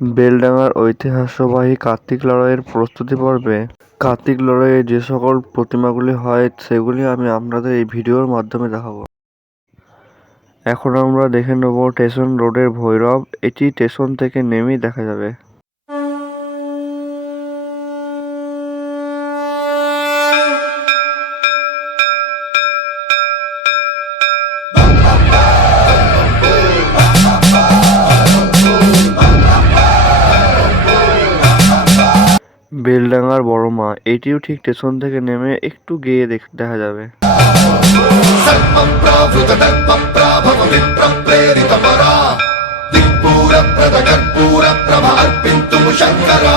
বেলডাঙার ঐতিহাস্যবাহী কার্তিক লড়াইয়ের প্রস্তুতি পর্বে। কার্তিক লড়াইয়ে যে সকল প্রতিমাগুলি হয়, সেগুলি আমি আপনাদের এই ভিডিওর মাধ্যমে দেখাবো। এখন আমরা দেখে নেব স্টেশন রোডের ভৈরব। এটি স্টেশন থেকে নেমেই দেখা যাবে। বেলডাঙার বড় মা এটিও ঠিক স্টেশন থেকে নেমে একটু গিয়ে দেখা যাবে। শঙ্করা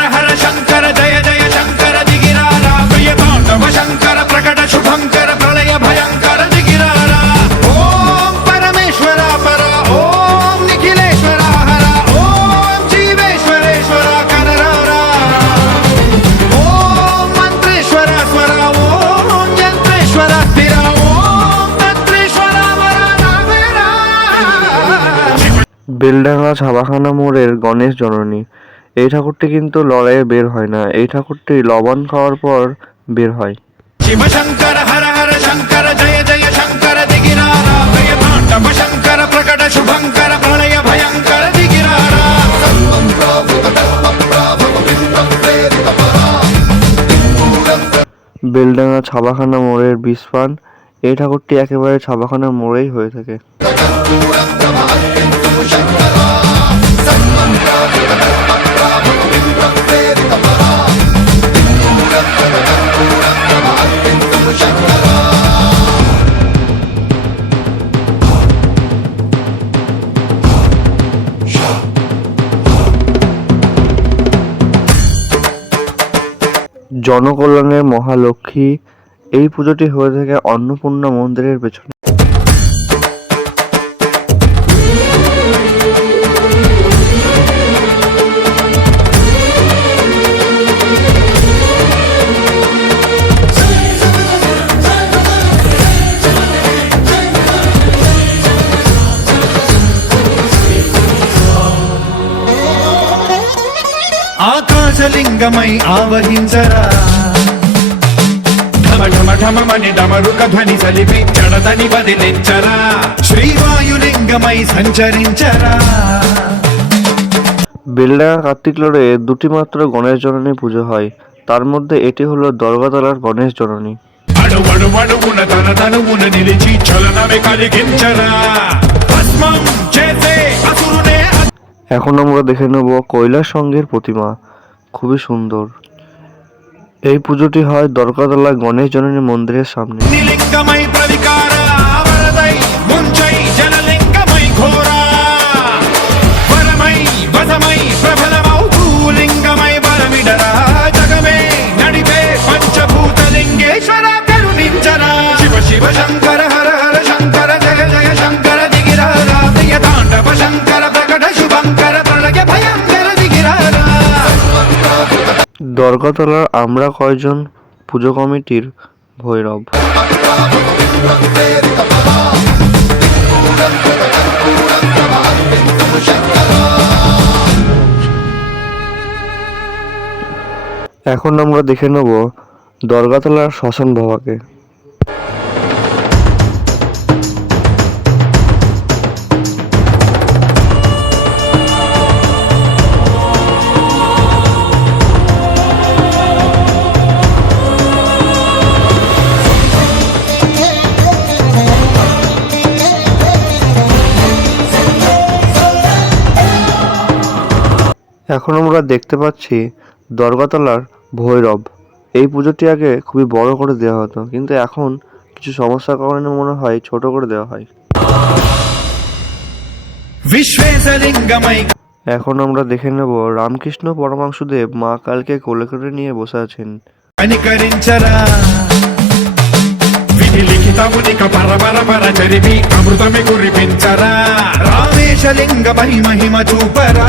বেলডাঙা ছাবাখানা মোড়ের গণেশ জননী। এই ঠাকুরটি কিন্তু লড়াইয়ে বের হয় না। এই ঠাকুরটি লবণ খাওয়ার পর বের হয়। শিব শঙ্কর হর হর শঙ্কর জয় জয় শঙ্কর শঙ্কর প্রকট শুভঙ্কর ভয়ঙ্কর বেলডাঙা মোড়ের বিস্ফান এই ঠাকুরটি একেবারে ছাবাখানা মোড়েই হয়ে থাকে। জনকল্যাণের মহালক্ষ্মী এই পুজোটি হয়ে থাকে অন্নপূর্ণা মন্দিরের পেছনে। ఆకాశలింగమై ఆవహించరా ఢమ ఢమ ఢమమని డమరుక ధ్వని సలిపి చడదని వదిలించరా శ్రీవాయులింగమై సంచరించరా বেলডাঙা কার্তিক লড়ে দুটি মাত্র গণেশ জননী পুজো হয় তার মধ্যে এটি হলো দরগাতলার গণেশ জননী అడువడు అడుగున తన తనువున నిలిచి చలనమే కలిగించరా భస్మం చేసే అసురునే এখন আমরা দেখে নেব কৈলাস সংঘের প্রতিমা খুবই সুন্দর। এই পুজোটি হয় দরকাতলা গণেশ জননী মন্দিরের সামনে। দরগাতলার আমরা কয়জন পুজো কমিটির ভৈরব? এখন আমরা দেখে নেব দরগাতলার শ্মশান বাবাকে। এখন আমরা দেখতে পাচ্ছি দরগাতলার ভৈরব এই পুজোটি আগে খুবই বড় করে দেওয়া হতো কিন্তু এখন কিছু সমস্যার কারণে মনে হয় ছোট করে দেওয়া হয় విశ్వేశలింగమై এখন আমরা দেখে নেব রামকৃষ্ণ পরমাংশুদেব মা কালকে কোলে করে নিয়ে বসে আছেন కనికరించరా విధి లిఖితమునిక పరపర పర చరివి అమృతమి కురిపించరా రామేశలింగ మహిమ చూపరా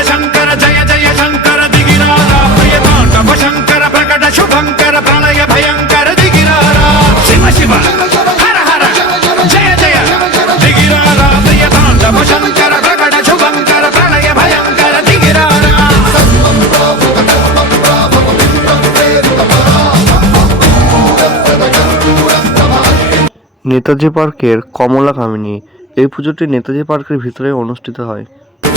जय जय शङ्कर दिगिरारा प्रियताण्डव शङ्कर प्रकट शुभङ्कर प्रलय भयङ्कर दिगिरारा शिव शिव हर हर जय जय दिगिरारा प्रियताण्डव शङ्कर प्रकट शुभङ्कर प्रलय भयङ्कर दिगिरारा নেতাজি পার্কের কমলা কামিনী এই পুজোটি নেতাজি পার্কের ভিতরে অনুষ্ঠিত হয়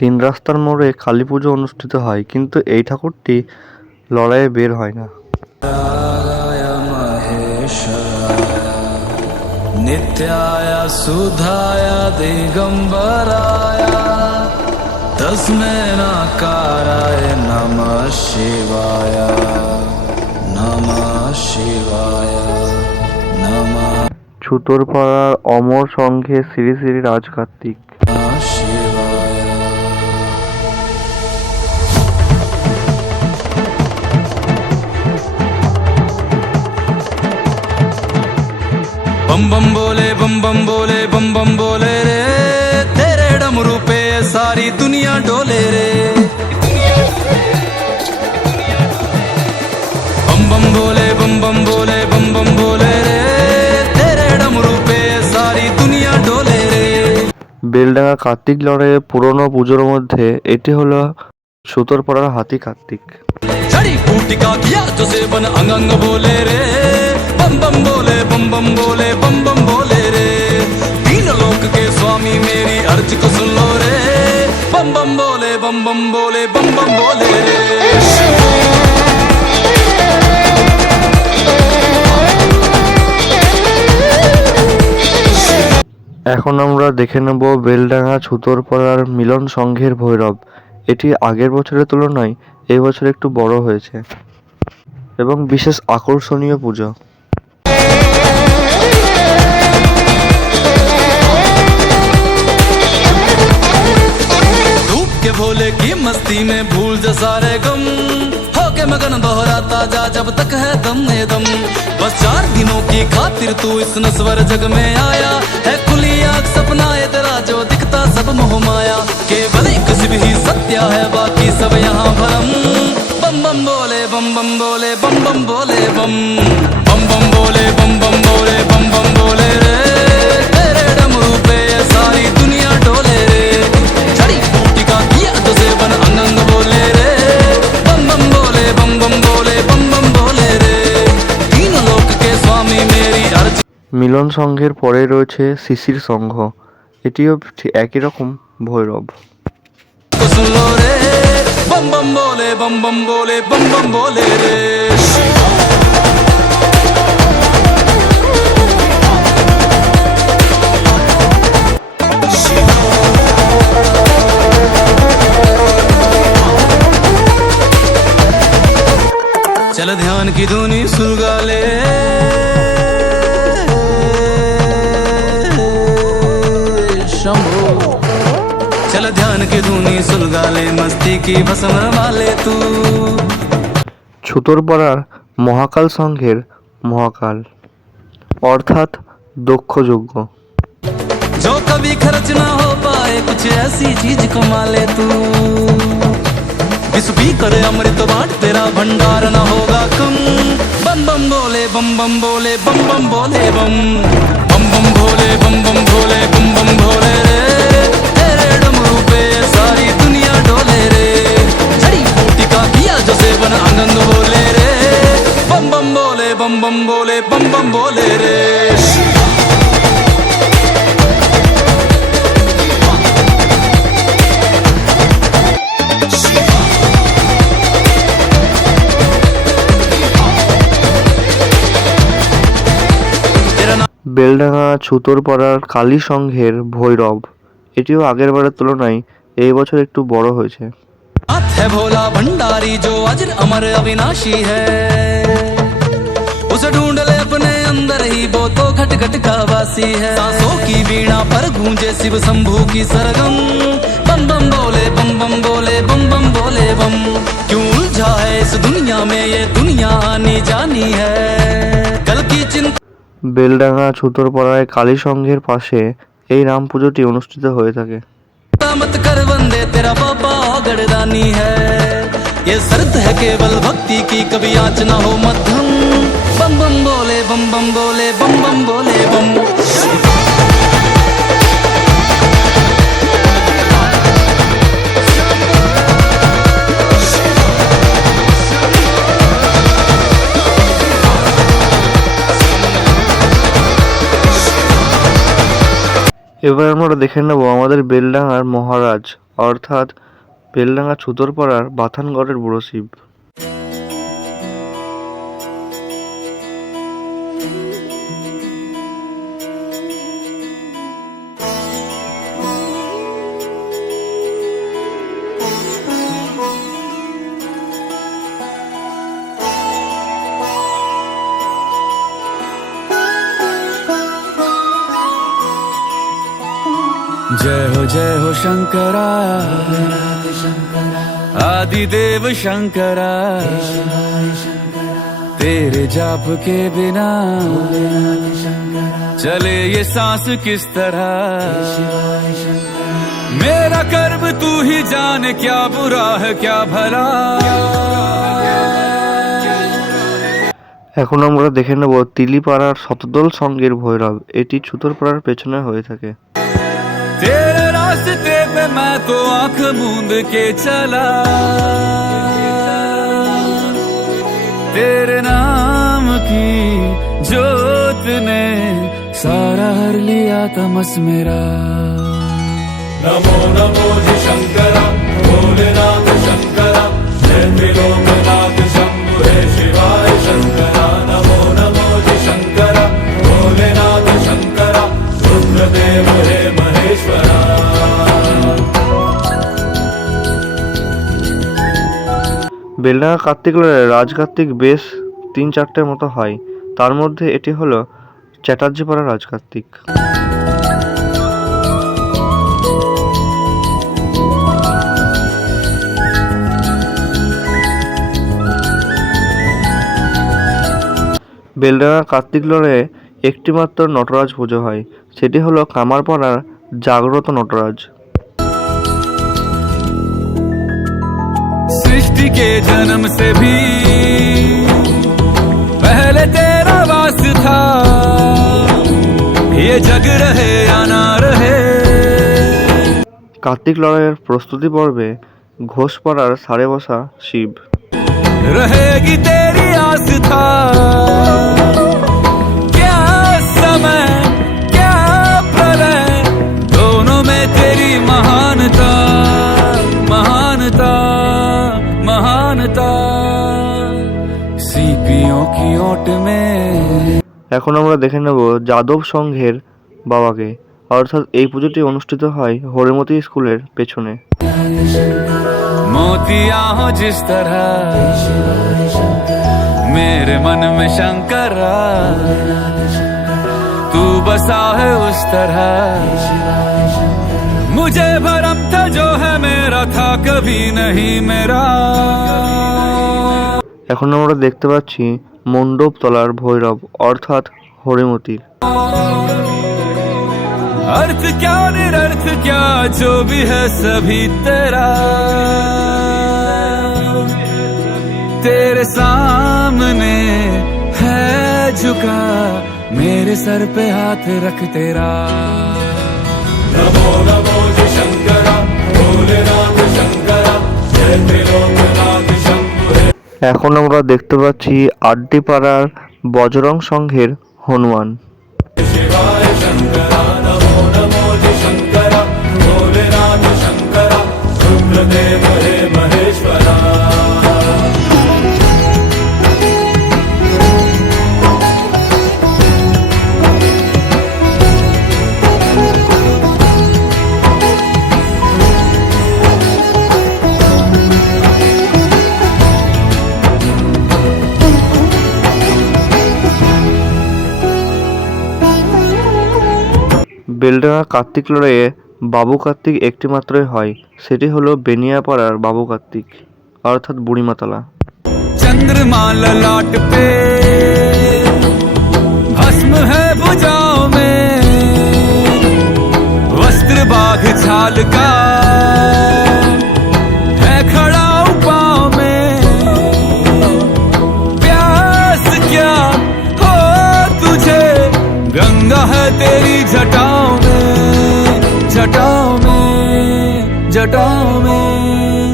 তিন রাস্তার মোড়ে কালী পুজো অনুষ্ঠিত হয় কিন্তু এই ঠাকুরটি লড়াইয়ে বের হয় না। নিত্যায়া সুধায়া দিগম্বরায় তসমে নাকারায় নম শিবায় নম শিবায় নম ছুতোরপাড়ার অমর সঙ্ঘে শ্রী শ্রী রাজকার্তিক बम बम बोले बम बम बोले बम बम बोले रे तेरे डमरू पे सारी दुनिया डोले रे बम बम बोले बम बम बोले बम बम बोले रे तेरे डमरू पे सारी दुनिया डोले रे বেলডাঙ্গা কার্তিক লড়াইয়ের পুরনো পুজোর মধ্যে এটি হলো সুতোর পাড়ার হাতি কার্তিক जड़ी बूटी का किया जो सेवन अंग अंग बोले रे बम बम बोले बम बम बोले बम बम बोले रे तीन लोक के स्वामी मेरी अर्ज को सुन लो रे बम बम बोले बम बम बोले बम बम बोले रे এখন আমরা দেখে নেব বেলডাঙ্গা ছুতোর পাড়ার মিলন সংঘের ভৈরব এটি আগের বছরের তুলনায় এই বছর একটু বড় হয়েছে এবং বিশেষ আকর্ষণীয় পুজো मस्ती में भूल जा सारे गम। होके मगन दोहराता जा, जब तक है दम में दम। बस चार दिनों की खातिर तू इस नस्वर जग में आया। है खुली आँख सपना है तेरा जो दिखता सब मोह माया। केवल एक शिव ही सत्य है, बाकी सब यहाँ भरम। बम बम बोले, बम बम बोले, बम बम बोले, बम। बम बम बोले মিলন সংঘের পরে রয়েছে শিশির সংঘ এটিও ঠিক একই রকম ভৈরব को सुन लो रे बम बम बोले बम बम बोले बम बम बोले रे चल ध्यान की धुनी सुलगा ध्यान की धुनी सुलगा ले मस्ती की भस्म वाले तू ছুতোর পাড়ার মহাকাল সংঘের মহাকাল অর্থাৎ দক্ষযজ্ঞ जो कभी खर्च ना हो पाए कुछ ऐसी चीज कमा ले तू स्पीकर अमृत बांट तेरा भंडार न होगा कम बम बम बोले बम बम बोले बम बम बोले बम बम बम भोले बम बम भोले बम बम भोले रे तेरे डमरू पे ये सारी दुनिया डोले रे जड़ी बूटी का किया जो सेवन आनंद बोले रे बम बम बोले बम बम बोले बम बम बोले रे तेरा नाम বেলডাঙা ছুতোরপাড়ার কালী সংঘের ভৈরব এটিও আগের বারের তুলনায় এই বছর একটু বড় হয়েছে हाथ है भोला भंडारी जो अजर अमर अविनाशी है उसे ढूंढ ले अपने अंदर ही वो तो खट खट का वासी है सांसों की वीणा पर गूंजे शिव शंभू की सरगम बम बम बोले बम बम बोले बम बम बोले बम क्यों उलझा है इस दुनिया में ये दुनिया आनी जानी है कल की चिंता বেলডাঙা ছুতোরপাড়ায় কালী সংঘের পাশে এই রাম পুজোটি অনুষ্ঠিত হয়ে থাকে मत कर बंदे तेरा बाबा गड़दानी है। ये शर्त है केवल भक्ति की, कभी आँच ना हो मध्यम। बम बम बोले, बम बम बोले, बम बम बोले, बम। এবার আমরা দেখে নেব আমাদের বেলডাঙার মহারাজ অর্থাৎ বেলডাঙা ছুতোরপাড়ার বাথানগড়ের বুড়ো শিব। जय हो जय हो शंकरा आदिदेव शंकरा तेरे जाप के बिना चले ये सांस किस तरह मेरा कर्म तू ही जाने क्या बुरा है क्या भला এখন আমরা দেখে নেব তিলিপাড়ার শতদল সঙ্গের ভৈরব এটি ছুতোরপাড়ার পেছনে হয়ে থাকে तेरे रास्ते पे मैं तो आँख मूंद के चला। तेरे नाम की जोत ने सारा हर लिया तमस मेरा। नमो नमो जी शंकरा, भोलेनाथ शंकरा, जय त्रिलोकनाथ शंभु शिवाय शंकरा। नमो नमो जी शंकरा, भोलेनाथ शंकरा रुद्रदेव हे বেলডাঙ্গা কার্তিক লড়াই রাজকার্তিক বেশ তিন চারটের মতো হয়। তার মধ্যে এটি হলো চ্যাটার্জিপাড়া রাজকার্তিক। বেলডাঙ্গা কার্তিক লড়াইয়ে একটিমাত্র নটরাজ পুজো হয়। সেটি হলো কামারপাড়ার জাগ্রত নটরাজ सृष्टि के जन्म से भी पहले तेरा वास था ये जग रहे या ना रहे কার্তিক লড়াইয়ের প্রস্তুতি পর্বে ঘোষপাড়ার সাড়ে বসা শিব रहेगी तेरी आस्था की ओट में এখন আমরা দেখে নেব যাদব সংঘের বাবাকে অর্থাৎ এই পুজোটি অনুষ্ঠিত হয় হরিমতি স্কুলের পেছনে मोतिया हो जिस तरह मेरे मन में शंकर तू बसा है उस तरह मुझे भरम था जो है मेरा था कभी नहीं मेरा এখন আমরা দেখতে পাচ্ছি মণ্ডপ তলার ভৈরব অর্থাৎ হরিমতির अर्थ क्या निरर्थ क्या जो भी है सभी तेरा तेरे सामने है झुका मेरे सर पे हाथ रख तेरा नमो नमो जी शंकरा भोलेनाथ शंकरा जय त्रिलोकनाथ शंभु हे এখন আমরা দেখতে পাচ্ছি আড্ডিপাড়ার বজরং সংঘের হনুমান। বেলডাঙা কার্তিক লড়াইয়ে বাবু কার্তিক একটি মাত্রই হয় সেটি হলো বেনিয়াপাড়ার বাবু কার্তিক অর্থাৎ বুড়িমাতলা चंद्रमा ललाट पे भस्म है भुजाओं में वस्त्र बाघ छाल का है खड़ा पाँव में प्यास क्या हो तुझे गंगा है तेरी जटाओं में जटाओं में जटाओं में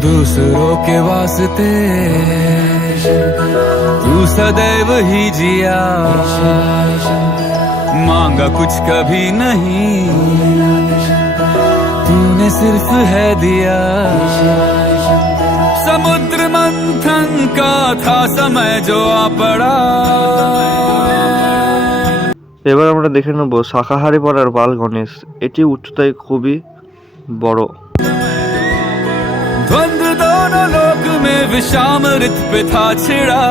दूसरों के वास्ते। तू सदैव ही जिया। मांगा कुछ कभी नहीं। तूने सिर्फ़ है दिया। समुद्र मंथन का था समय जो आ पड़ा। এবার আমরা দেখে নেব শাকাহারি পাড়ার বাল গণেশ এটি উচ্চতায় খুবই বড় द्वंद्व दोनों लोक में विषामृत पे था छिड़ा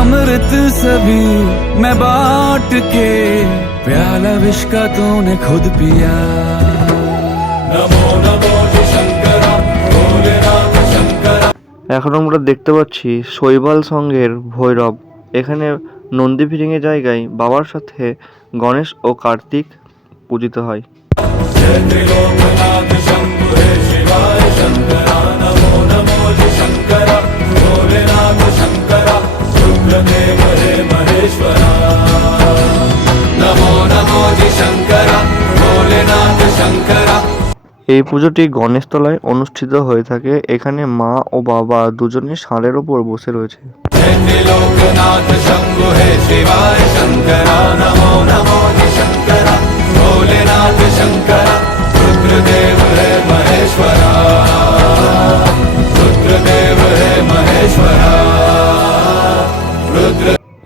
अमृत सभी मैं बांट के प्याला विष का तूने खुद पिया नमो नमो এখন আমরা দেখতে পাচ্ছি শৈবাল সংঘের ভৈরব। এখানে নন্দী ফিরিংয়ের জায়গায় বাবার সাথে গণেশ ও কার্তিক পূজিত হয়। এই পুজোটি গণেশতলায় অনুষ্ঠিত হয়ে থাকে। এখানে মা ও বাবা দুজনে ষাঁড়ের ওপর বসে রয়েছে।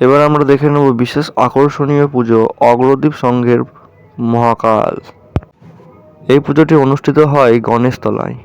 এবার আমরা দেখে নেব বিশেষ আকর্ষণীয় পুজো অগ্রদীপ সংঘের মহাকাল। এই পুজোটি অনুষ্ঠিত হয় গণেশতলায়।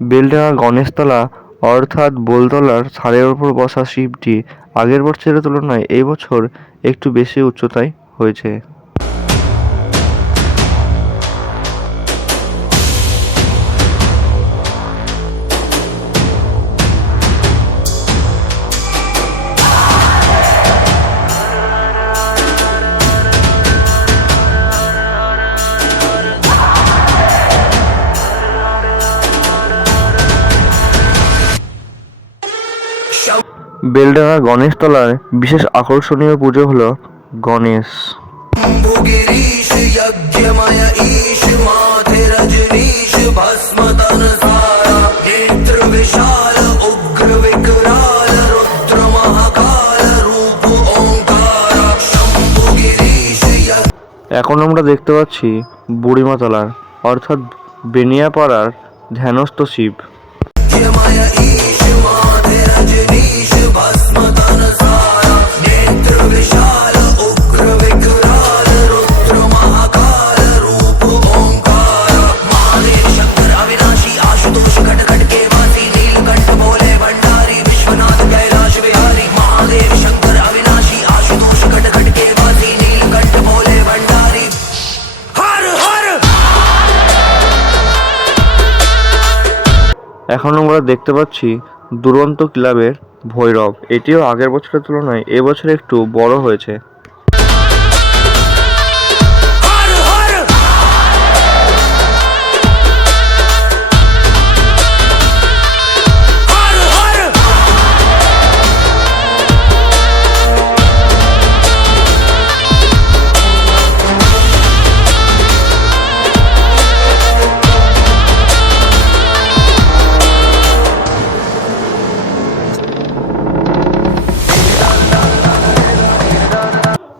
বেলডাঙা গণেশতলা অর্থাৎ বোলতলার ছাড়ের ওপর বসা শিবটি আগের বছরের তুলনায় এই বছর একটু বেশি উচ্চতায় হয়েছে। বেলডাঙা গণেশ তলার বিশেষ আকর্ষণীয় পুজো হল গণেশ। এখন আমরা দেখতে পাচ্ছি বুড়িমাতলার অর্থাৎ বেনিয়াপাড়ার ধ্যানস্থ শিব। এখন আমরা দেখতে পাচ্ছি দুরন্ত ক্লাবের ভৈরব। এটিও আগের বছরের তুলনায় এবছর একটু বড় হয়েছে।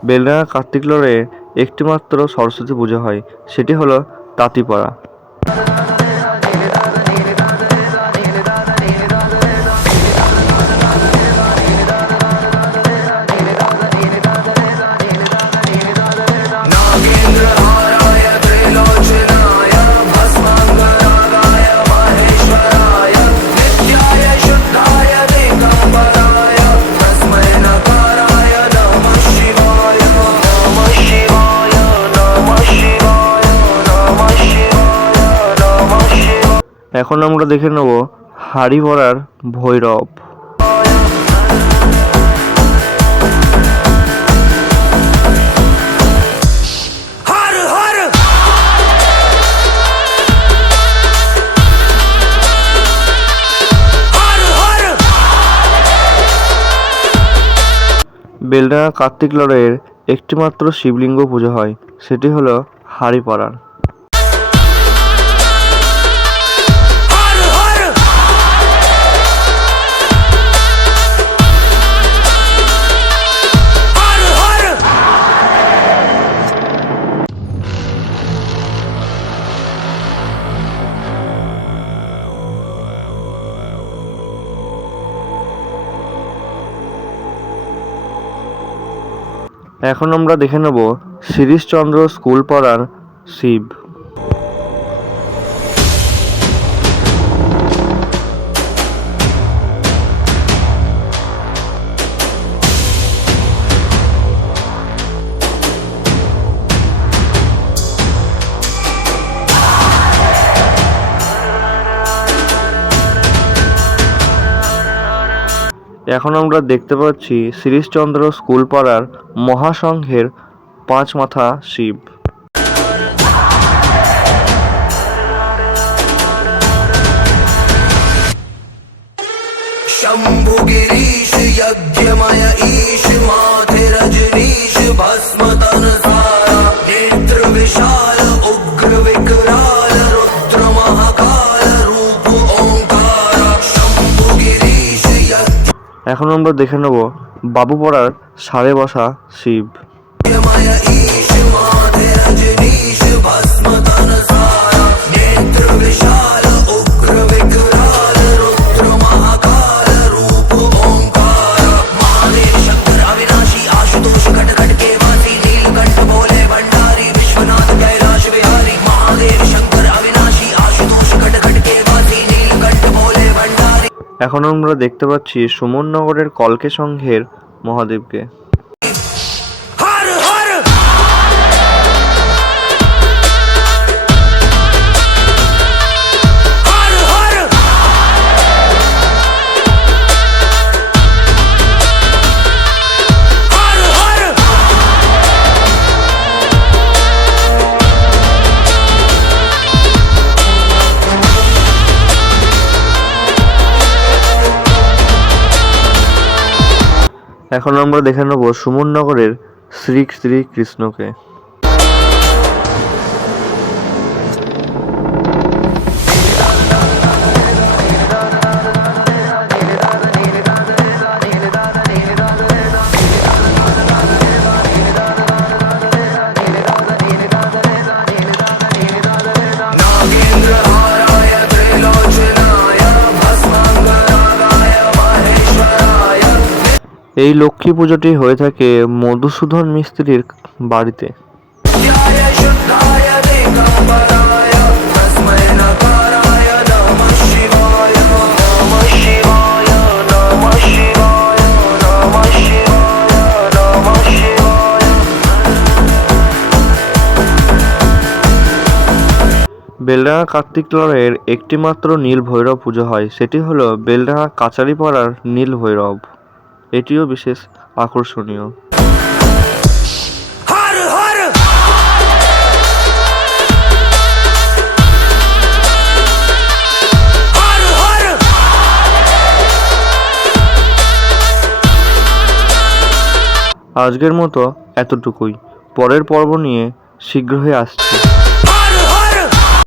বেলডাঙ্গা কার্তিক লড়াইয়ে একটিমাত্র সরস্বতী পুজো হয় সেটি হলো তাঁতিপাড়া। এখন আমরা দেখে নেব হাড়ি ভরার ভৈরব। বেলডাঙা কার্তিক লড়াইয়ের একটিমাত্র শিবলিঙ্গ পুজো হয় সেটি হলো হাড়িপাড়ার। এখন আমরা দেখে নেব শিরিশচন্দ্র স্কুল পড়ার শিব। এখন আমরা দেখতে পাচ্ছি শিরিশচন্দ্র স্কুল পাড়ার মহাসংঘের পাঁচ মাথা শিব शम्भु गिरीश यज्ञमय ईश माथे এখন আমরা দেখে নেব বাবু পড়ার সাড়ে বসা শিব। এখন আমরা দেখতে পাচ্ছি সুমননগরের কলকে সংঘের মহাদেবকে। এখন আমরা দেখে নেব সুমননগরের শ্রী শ্রী কৃষ্ণকে। এই লক্ষ্মী পুজোটি হয়ে থাকে মধুসূদন মিস্ত্রির বাড়িতে। বেলডাঙা কার্তিক লড়াইয়ের একটিমাত্র নীল ভৈরব পুজো হয়, সেটি হলো বেলডাঙ্গা কাচারিপাড়ার নীল ভৈরব। এটিও বিশেষ আকর্ষণীয়। আজকের মতো এতটুকুই। পরের পর্ব নিয়ে শীঘ্রই আসছি।